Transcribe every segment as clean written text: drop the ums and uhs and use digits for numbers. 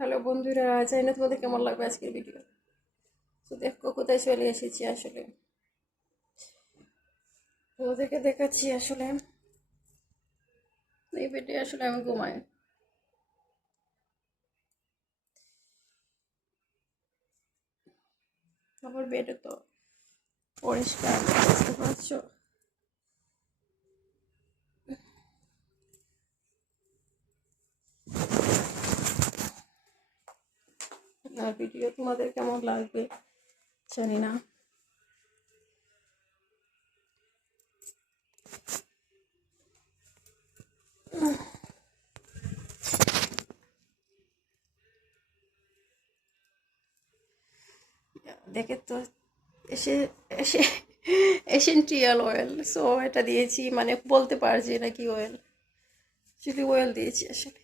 Hello বন্ধুরা, জানি না তোমাদের কেমন লাগবে আজকের ভিডিও। তো দেখো কোথায় চলে এসেছি আসলে, তোমাদেরকে দেখাচ্ছি আসলে। এই বেডে আসলে আমি ঘুমাই। আমার বেডে তো পরিষ্কার, বুঝতে পারছো? আর ভিডিও তোমাদের কেমন লাগবে জানি না। দেখে তো এসে এসে এসেন্টিয়াল অয়েল, সো এটা দিয়েছি, মানে বলতে পারছি এটা কি অয়েল, চিলি অয়েল দিয়েছি আসলে।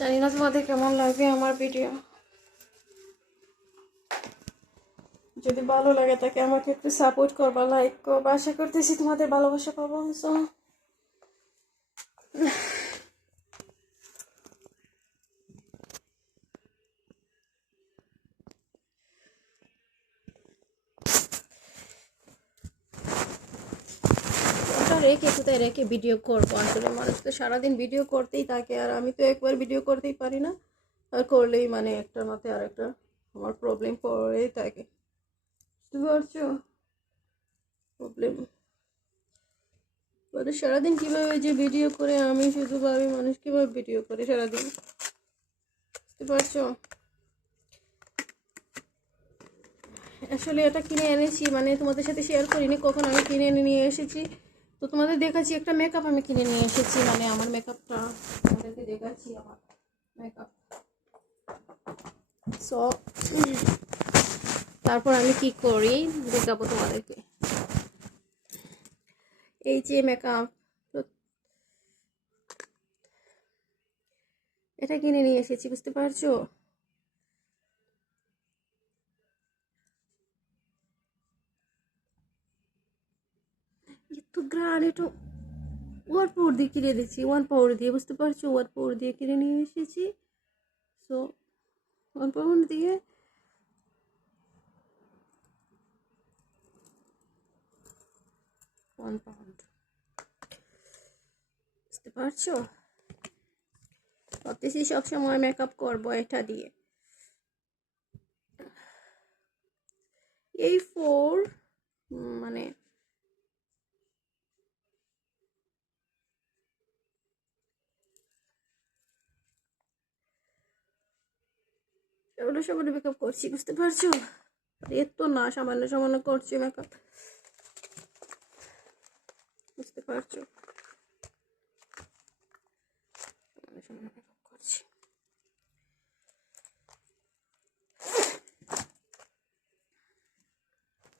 জানি না তোমাদের কেমন লাগবে আমার ভিডিও। যদি ভালো লাগে তাকে আমাকে একটু সাপোর্ট করবা, লাইক করবা, আশা করতেছি তোমাদের ভালোবাসা পাবো। সো ওটা রেখে কোথায় রেখে ভিডিও করবো আসলে, মানুষ তো সারাদিন ভিডিও করতেই থাকে আর আমি তো একবার ভিডিও করতেই পারি না। আর করলেই মানে একটার মাথায় আর একটা আমার প্রবলেম পড়েই থাকে, বুঝতে পারছো? প্রবলেম মানে সারাদিন কিভাবে যে ভিডিও করে, আমি শুধু ভাবি মানুষ কিভাবে ভিডিও করে সারাদিন, বুঝতে পারছো? আসলে এটা কিনে এনেছি, মানে তোমাদের সাথে শেয়ার করিনি কখন, আমি কিনে এনে নিয়ে এসেছি। তো তোমাদের দেখাচ্ছি একটা মেকআপ আমি কিনে নিয়ে এসেছি, মানে আমার মেকআপটা তোমাদেরকে দেখাচ্ছি, আমার মেকআপ। সো তারপর আমি কি করি দেখাবো তোমাদেরকে। এই যে মেকআপ, এটা কিনে নিয়ে এসেছি, বুঝতে পারছো? একটু গ্রান, একটু ওয়ান পাউডার দিয়ে কিনে দিচ্ছি, ওয়ান পাউডার দিয়ে, বুঝতে পারছো? ওয়ান পাউডার দিয়ে কিনে নিয়ে এসেছি। সো ওয়ান পাউডার দিয়ে, ওয়ান পাউন্ড, বুঝতে পারছো? ভাবতেছি সবসময় মেকআপ করবো এটা দিয়ে। এই ফোর মানে এগুলো সামান্য মেকআপ করছি, বুঝতে পারছো? এর তো না, সামান্য সামান্য করছি মেকআপ, বুঝতে পারছো? সামান্য সামান্য মেকআপ করছি।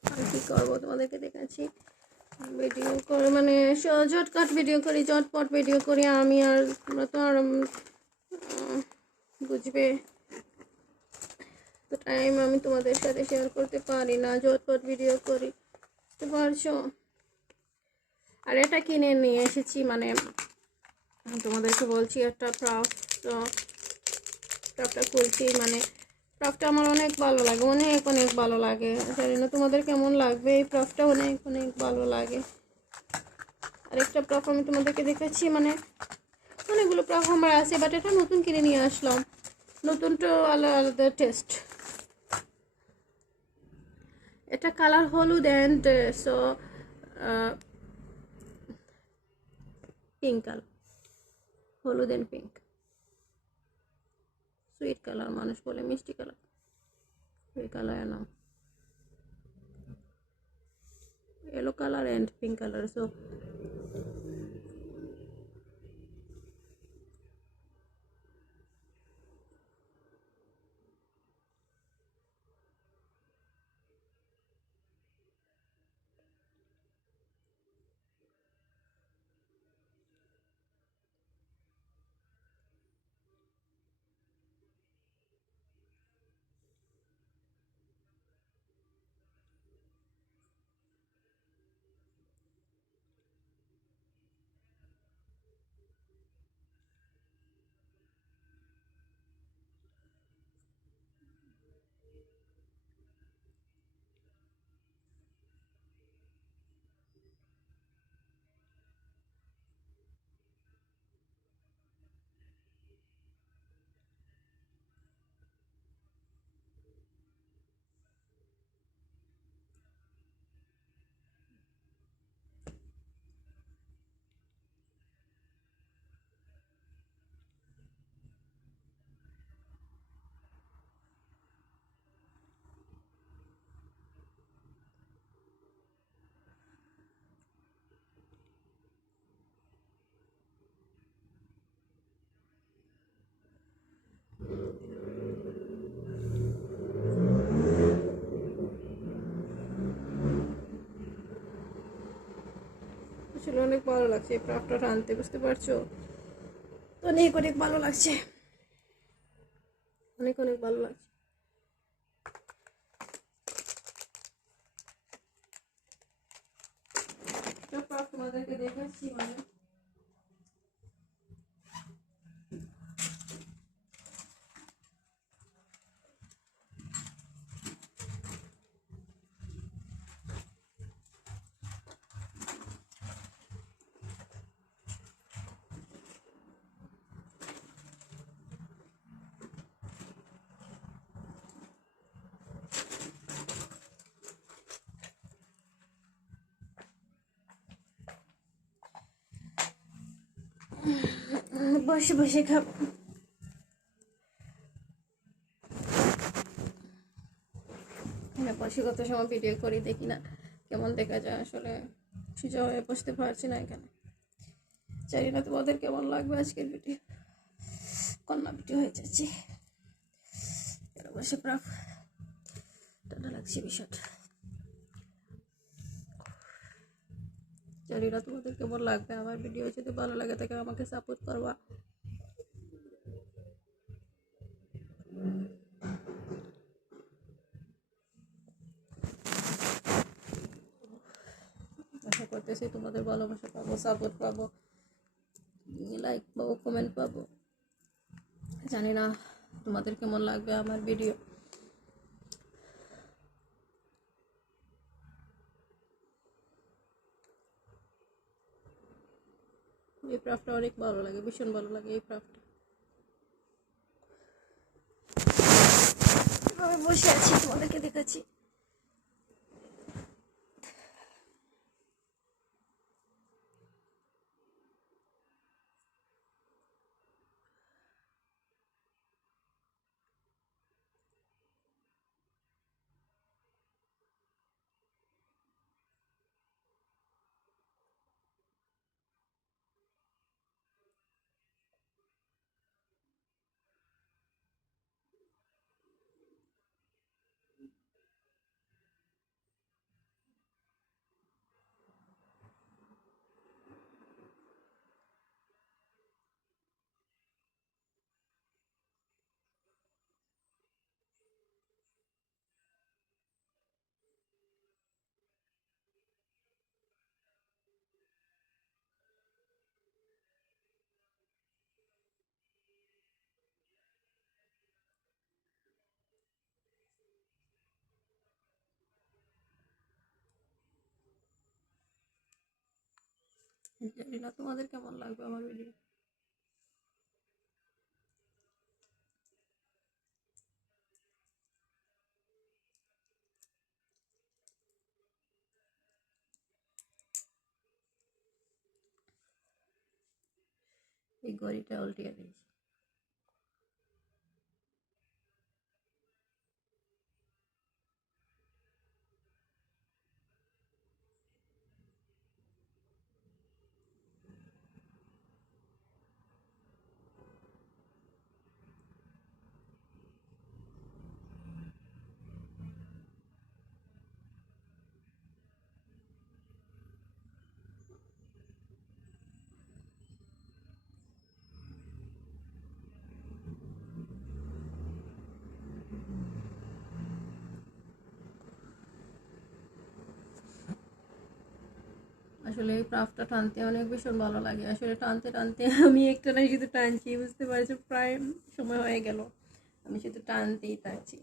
আর কি করবো তোমাদেরকে দেখাচ্ছি। ভিডিও করে মানে ঝটকাট ভিডিও করি, ঝটপট ভিডিও করি আমি, আর তোমরা তো আর বুঝবে তো টাইম আমি তোমাদের সাথে শেয়ার করতে পারি না, ঝটপট ভিডিও করি, বুঝতে পারছো? আর এটা কিনে নিয়ে এসেছি, মানে তোমাদেরকে বলছি একটা ক্রাফট, ক্রাফটটা খুলছি, মানে ক্রাফটটা আমার অনেক ভালো লাগে, অনেক অনেক ভালো লাগে। জানি না তোমাদের কেমন লাগবে, এই ক্রাফটটা অনেক অনেক ভালো লাগে। আরেকটা ক্রাফট আমি তোমাদেরকে দেখাচ্ছি, মানে অনেকগুলো ক্রাফট আমার আছে, বাট এটা নতুন কিনে নিয়ে আসলাম, নতুনটা আলাদা আলাদা টেস্ট। এটা কালার হলুদ অ্যান্ড সো পিঙ্ক কালার, হলুদ অ্যান্ড পিঙ্ক, সুইট কালার, মানুষ বলে মিষ্টি কালার, ওই কালার নাম yellow color and pink color. So আসলে অনেক ভালো লাগছে এই ক্রাফটটা আনতে, বুঝতে পারছো? অনেক অনেক ভালো লাগছে, অনেক অনেক ভালো লাগছে। তোমাদেরকে দেখাচ্ছি মানে বসে বসে খাবো। বসে কত সময় ভিডিও করি, দেখি না কেমন দেখা যায়। আসলে সোজা হয়ে বসতে পারছি না এখানে। জানি না তোমাদের কেমন লাগবে আজকের ভিডিও। কন্যা ভিডিও হয়ে যাচ্ছে, বসে প্রাপ ঠান্ডা লাগছে ভীষণ। জানি না তোমাদের কেমন লাগবে আমার ভিডিও। যদি ভালো লাগে তাকে আমাকে সাপোর্ট করবা। আশা করতেছি তোমাদের ভালোবাসা পাবো, সাপোর্ট পাবো, লাইক পাবো, কমেন্ট পাবো। জানি না তোমাদের কেমন লাগবে আমার ভিডিও। এই ক্রাফটটা অনেক ভালো লাগে, ভীষণ ভালো লাগে এই ক্রাফটটা। আমি বসে আছি, তোমাদেরকে দেখাচ্ছি। জানি না তোমাদের কেমন লাগবে আমার ভিডিও। এই ঘড়িটা উল্টিয়ে দিয়েছি। আসলে এই ক্রাফটটা টানতে অনেক ভীষণ ভালো লাগে। আসলে টানতে টানতে আমি একটা না শুধু টানছি, বুঝতে পারছো? প্রায় সময় হয়ে গেল, আমি শুধু টানতেই থাকছি।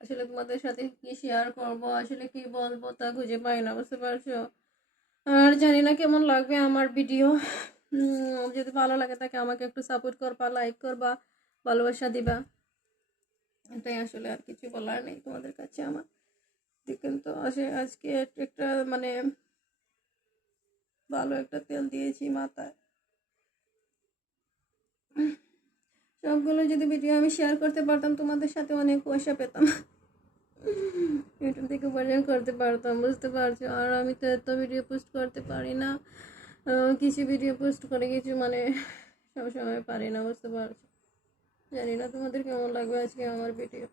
আসলে তোমাদের সাথে কি শেয়ার করবো, আসলে কি বলবো তা খুঁজে পাই না, বুঝতে পারছো? আর জানি না কেমন লাগবে আমার ভিডিও। যদি ভালো লাগে তাকে আমাকে একটু সাপোর্ট করবা, লাইক করবা, ভালোবাসা দিবা। এটাই আসলে, আর কিছু বলার নেই তোমাদের কাছে আমার। কিন্তু আজকে একটা মানে ভালো একটা তেল দিয়েছি মাথায়। সবগুলো যদি ভিডিও আমি শেয়ার করতে পারতাম তোমাদের সাথে, অনেক পয়সা পেতাম, ইউটিউব থেকে উপার্জন করতে পারতাম, বুঝতে পারছো? আর আমি তো এত ভিডিও পোস্ট করতে পারি না। কিছু ভিডিও পোস্ট করে, কিছু মানে সবসময় পারি না, বুঝতে পারছো? জানি না তোমাদের কেমন লাগবে আজকে আমার ভিডিও।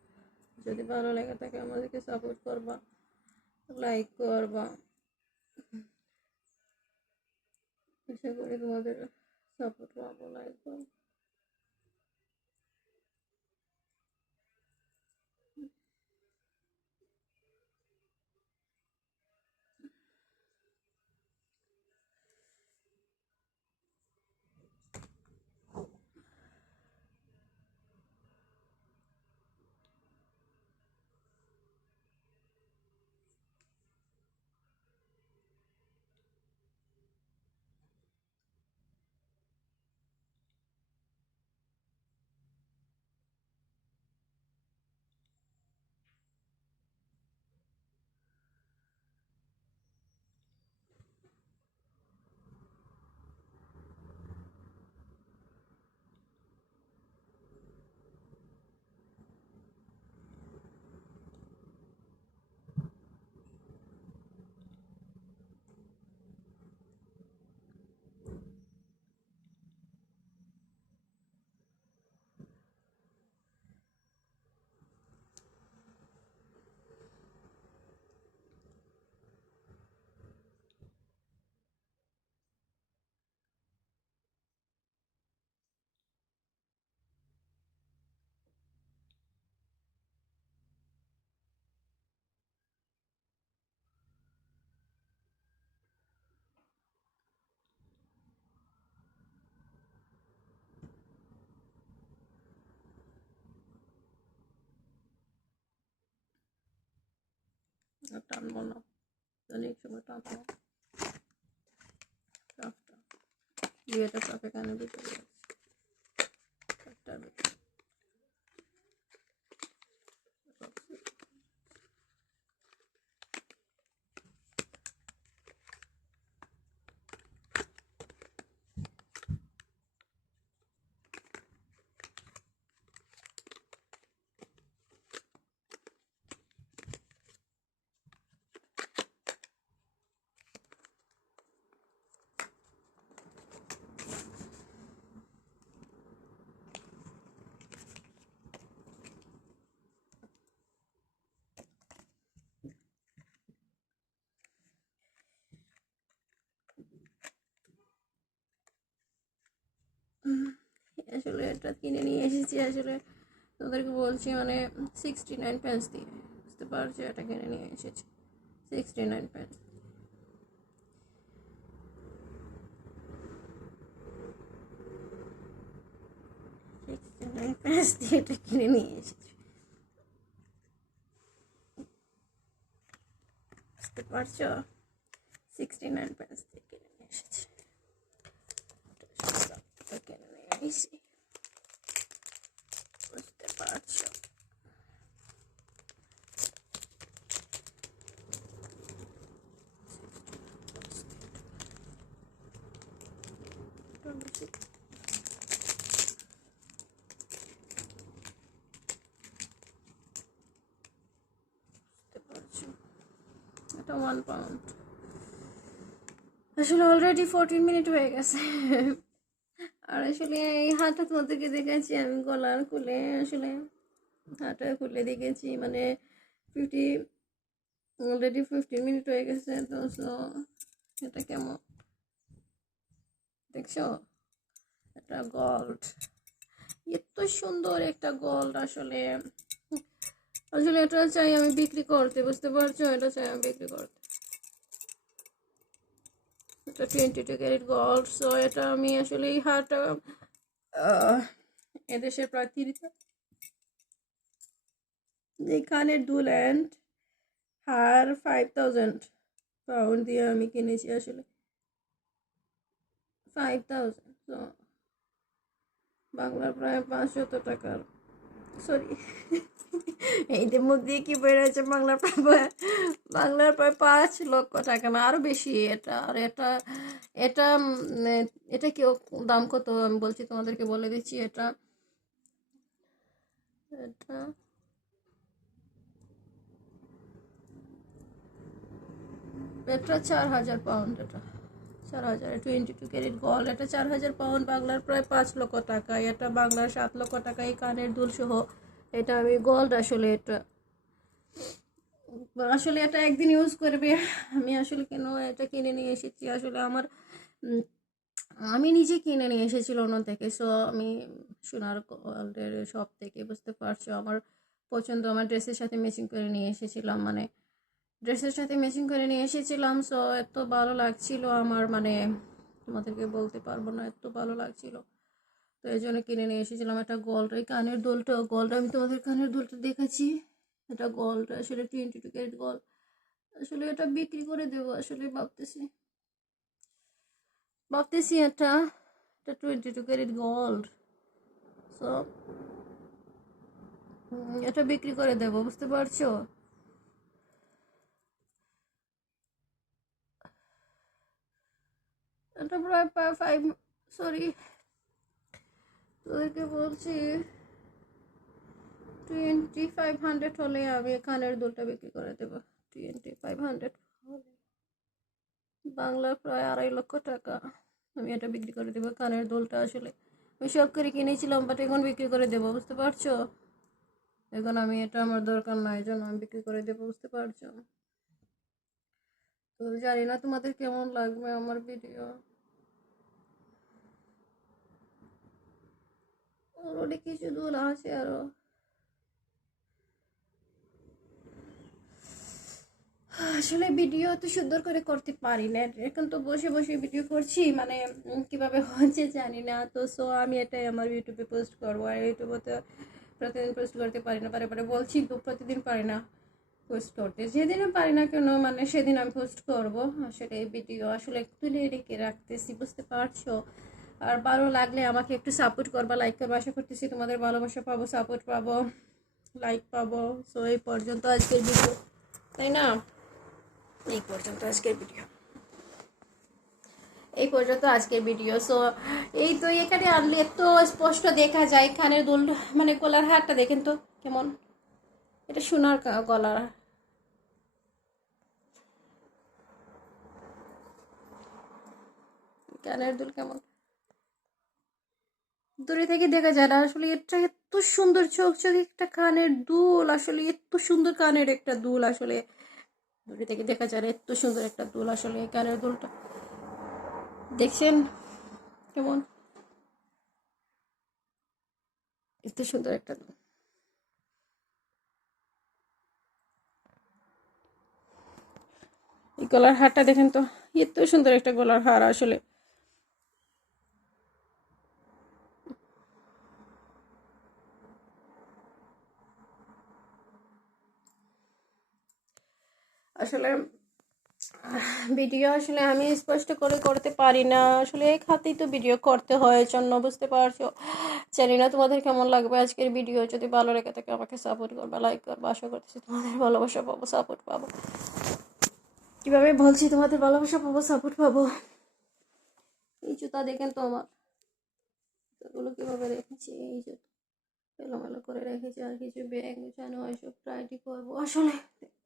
যদি ভালো লাগে তাকে আমাদেরকে সাপোর্ট করবা, লাইক করবা, আশা করি তোমাদের সাপোর্ট পাবো একদম। টানবো না, অনেক সময় টানবো ট্রাফটা, বিয়েটা ট্রাফে কেন ভিতরে আছে একটার ভিতরে। আসলে এটা কিনে নিয়ে এসেছি, আসলে তোদেরকে বলছি মানে 69 দিয়ে, বুঝতে পারছো, এটা কিনে নিয়ে এসেছি 69 দিয়ে এটা কিনে নিয়ে এসেছি, বুঝতে পারছো, 69 দিয়ে কিনে নিয়ে এসেছি, কিনে নিয়ে এসেছি, বুঝতে পারছো। এটা 1 পাউন্ড। আসলে অলরেডি 14 মিনিট হয়ে গেছে। আর আসলে এই হাতটা তোমাদেরকে দেখেছি আমি গলার খুলে, আসলে হাতটা খুলে দেখেছি মানে 50, অলরেডি 15 মিনিট হয়ে গেছে। তো এটা কেমন দেখছো, এটা গোল্ড, এত সুন্দর একটা গোল্ড। আসলে আসলে এটা চাই আমি বিক্রি করতে, বুঝতে পারছো, এটা চাই আমি বিক্রি করতে। এটা 22 ক্যারেট গোল্ড। সো এটা আমি আসলে এই হারটা এদেশের প্রায় 30, এই কানের দুল অ্যান্ড হার 5000 পাউন্ড দিয়ে আমি কিনেছি, আসলে 5000, তো বাংলার প্রায় 500 টাকার, সরি এইদের মধ্যে কি বেড়েছে, বাংলার প্রায় 5 লক্ষ টাকা, না আরো বেশি এটা। আর এটা এটা এটা কি দাম কত আমি বলছি তোমাদেরকে, বলে দিচ্ছি। এটা এটা এটা 4000 পাউন্ড, এটা 4000, 22 ক্যারেট গোল্ড, এটা 4000 পাউন্ড, বাংলার প্রায় 5 লক্ষ টাকা। এটা বাংলার 7 লক্ষ টাকা এই কানের দুল সহ। এটা আমি গোল্ড, আসলে এটা আসলে এটা একদিন ইউজ করবে। আমি আসলে কেন এটা কিনে নিয়ে এসেছি, আসলে আমার আমি নিজে কিনে নিয়ে এসেছি লন্ডন থেকে। সো আমি সোনার গোল্ডের শপ থেকে, বুঝতে পারছো, আমার পছন্দ, আমার ড্রেসের সাথে ম্যাচিং করে নিয়ে এসেছিলাম, মানে ড্রেসের সাথে ম্যাচিং করে নিয়ে এসেছিলাম। সো এত ভালো লাগছিল আমার, মানে তোমাদেরকে বলতে পারবো না, এত ভালো লাগছিল। তো এই জন্য কিনে নিয়ে এসেছিলাম একটা গোল্ড। এই কানের দুলটা গোল্ড, আমি তোমাদের কানের দুলটা দেখাচ্ছি। এটা গোল্ড, আসলে 22 ক্যারেট গোল্ড। আসলে এটা বিক্রি করে দেবো, আসলে ভাবতেছি এটা 22 ক্যারেট গোল্ড। সো এটা বিক্রি করে দেবো, বুঝতে পারছো। এটা প্রায় 5, সরি তোদেরকে বলছি 2500 হলে আমি কানের দুলটা বিক্রি করে দেবো। 2500 বাংলা প্রায় 2.5 লক্ষ টাকা। আমি এটা বিক্রি করে দেবো কানের দুলটা। আসলে আমি শখ করে কিনেছিলাম, বাট এখন বিক্রি করে দেবো, বুঝতে পারছো। এখন আমি এটা আমার দরকার নাই, এই জন্য আমি বিক্রি করে দেবো, বুঝতে পারছো। তো জানি না তোমাদের কেমন লাগবে আমার ভিডিও। অলরেডি কিছু দুল আছে আরো। আসলে ভিডিও তো সুন্দর করে করতে পারি না, এখন তো বসে বসে ভিডিও করছি, মানে কিভাবে হচ্ছে জানি না। তো সো আমি এটাই আমার ইউটিউবে পোস্ট করবো। আর ইউটিউবে তো প্রতিদিন পোস্ট করতে পারি না, বারে বারে বলছি তো, প্রতিদিন পারি না পোস্ট করতে। যেদিনও পারি না কেন, মানে সেদিন আমি পোস্ট করব। আসলে এই ভিডিও আসলে তুলে রেখে রাখতেছি, বুঝতে পারছো। আর ভালো লাগলে আমাকে একটু সাপোর্ট করবা, লাইক করবা। আশা করতেছি তোমাদের ভালোবাসা পাবো, সাপোর্ট পাবো, লাইক পাবো। সো এই পর্যন্ত আজকের ভিডিও, তাই না? এই পর্যন্ত আজকের ভিডিও, এই পর্যন্ত আজকের ভিডিও। সো এই তো, এখানে আনলে এত স্পষ্ট দেখা যায় কানের দুল, মানে গলার হারটা দেখেন তো কেমন। এটা সোনার গলার, কানের দুল কেমন দূরে থেকে দেখা যায় না। আসলে এটা এত সুন্দর চকচকে একটা কানের দুল, আসলে এত সুন্দর কানের একটা দুল, আসলে দূরে থেকে দেখা যায় না, এত সুন্দর একটা দুল। আসলে এই কানের দুলটা দেখছেন কেমন, এত সুন্দর একটা দুল। এই গলার হারটা দেখেন তো, এত সুন্দর একটা গলার হার আসলে। আসলে ভিডিও আসলে আমি স্পষ্ট করে করতে পারি না, আসলে এক হাতেই তো ভিডিও করতে হয়, জন্য বুঝতে পারছো। জানি না তোমাদের কেমন লাগবে আজকের ভিডিও। যদি ভালো লেগে থাকে আমাকে সাপোর্ট করবা, লাইক করবা। আশা করতেছি তোমাদের ভালোবাসা পাবো, সাপোর্ট পাবো। কিভাবে বলছি, তোমাদের ভালোবাসা পাবো, সাপোর্ট পাবো। এই জুতা দেখেন তো আমার, জুতাগুলো কিভাবে রেখেছি, এই জুতো এলোমেলো করে রেখেছি। আর কিছু ব্যাগ গুছানো, এসব ট্রাইটি করবো আসলে।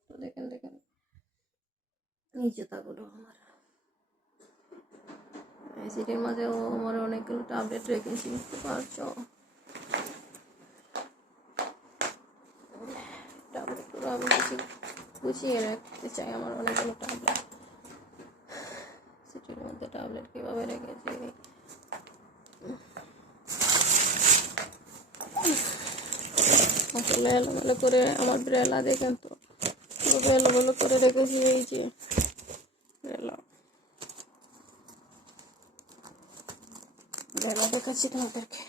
তো দেখেন দেখেন এই জুতাগুলো আমার, এই সিটির মাঝেও আমার অনেকগুলো ট্যাবলেট রেখেছি, বুঝতে পারছো। ট্যাবলেটগুলো আমি গুছিয়ে রাখতে চাই, আমার অনেকগুলো ট্যাবলেট। সিটির মধ্যে ট্যাবলেট কীভাবে রেখেছি, আসলে এলোমেলো করে আমার ব্রেলা দেখেন তো, এলোমেলো করে রেখেছি। এই যে ব্রেলা, ব্রেলা দেখাচ্ছি তোমাদেরকে,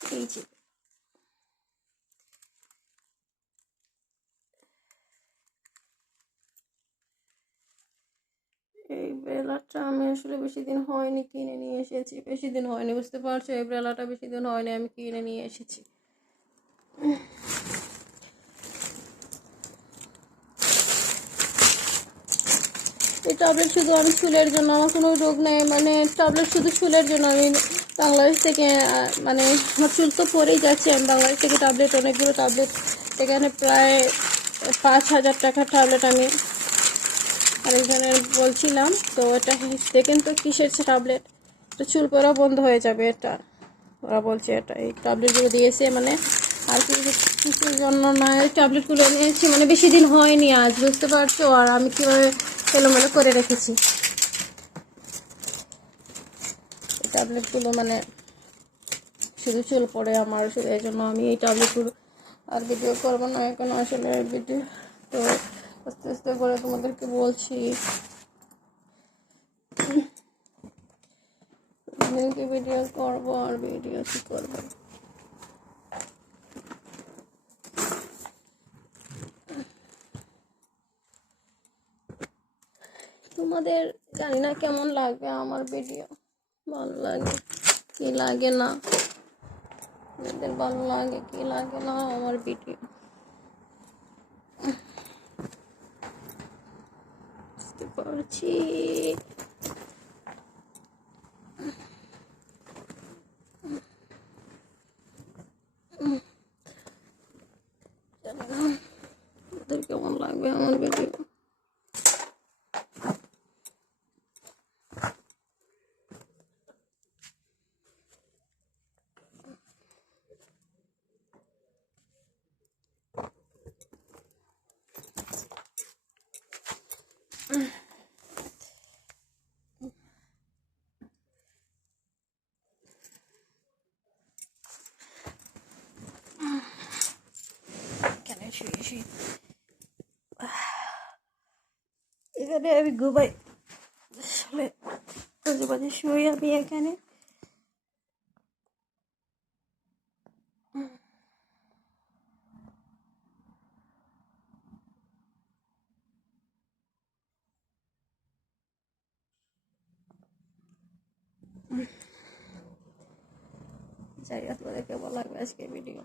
এই যে এই ব্রেলাটা আমি আসলে বেশি দিন হয়নি কিনে নিয়ে এসেছি, বেশি দিন হয়নি, বুঝতে পারছো। এই ব্রেলাটা বেশি দিন হয়নি, আমি কিনে নিয়ে এসেছি। এই ট্যাবলেট শুধু আমি চুলের জন্য, আমার কোনো রোগ নেই, মানে ট্যাবলেট শুধু চুলের জন্য। আমি বাংলাদেশ থেকে, মানে আমার চুল তো পরেই যাচ্ছে, আমি বাংলাদেশ থেকে ট্যাবলেট, অনেকগুলো ট্যাবলেট, এখানে প্রায় 5000 টাকার ট্যাবলেট আমি আরেকজনের বলছিলাম। তো এটা দেখেন তো কিসের ট্যাবলেট, তো চুল পড়া বন্ধ হয়ে যাবে এটা, ওরা বলছে। এটা এই ট্যাবলেটগুলো দিয়েছে, মানে আর কিছুর জন্য না, এই ট্যাবলেটগুলো নিয়েছি, মানে বেশি দিন হয়নি আজ, বুঝতে পারছো। আর আমি কীভাবে এলোমেলো করে রেখেছি, ট্যাবলেটগুলো মানে শুধু চুল পড়ে আমার, শুধু এই জন্য আমি এই ট্যাবলেটগুলো আর ভিডিও করবো না এখন আসলে ভিডিও। তো আস্তে আস্তে করে তোমাদেরকে বলছি দিনকে ভিডিও করবো আর ভিডিও কি করবো। তোমাদের জানি না কেমন লাগবে আমার ভিডিও, ভালো লাগে কি লাগে না, যাদের ভালো লাগে কি লাগে না আমার ভিডিও। বুঝতে পারছি জানি না ওদের কেমন লাগবে আমার ভিডিও। এখানে শুয়ে শুয়ে এখানে আমি ঘুমাই, আসলে মাঝে মাঝে শুয়ে আমি এখানে। যাই হোক তোমাদের কেমন লাগবে আজকে ভিডিও।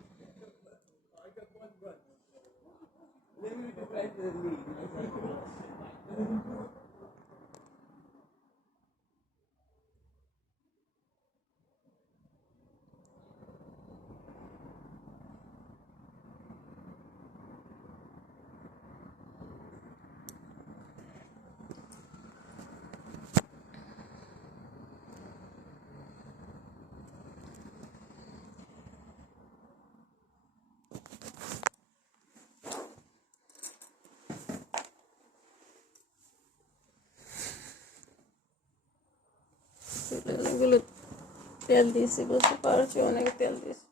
চুলে অনেকগুলো তেল দিয়েছি, বুঝতে পারছি অনেক তেল দিয়েছি।